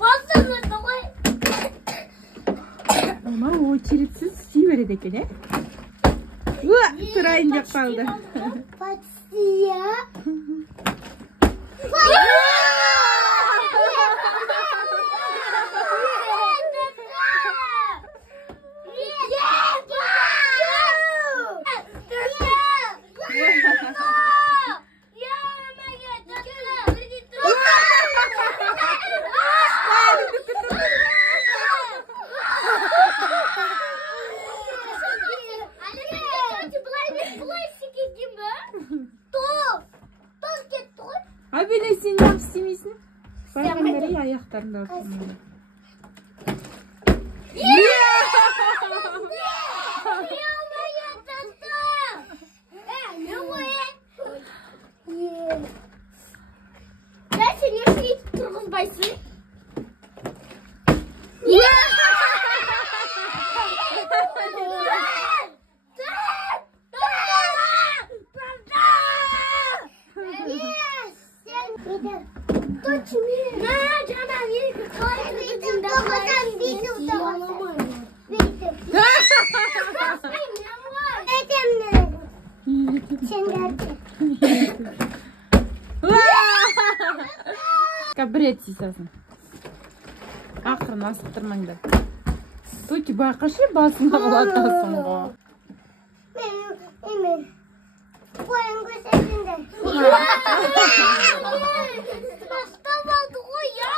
Basılırdı koy. Ama очередсіз істей береді екен, е? Тұрайын деп қалды. Патсия. Абене сен неғып істемейсің? Барған бәрі аяқтарында отырмын. Сен не үшін етіп тұрғызбайсың? Тоти, на, жана, екі қалайдың тоғыздан бейді ұтағасың. Бейді. Сен дәрді. Бір рет сейсасын. Ақырын асықтырмаңдар. Тоти байқашы басыңа қалатасың ғой. Мен қойын көсетіңдер. Бастап алды ғой, я?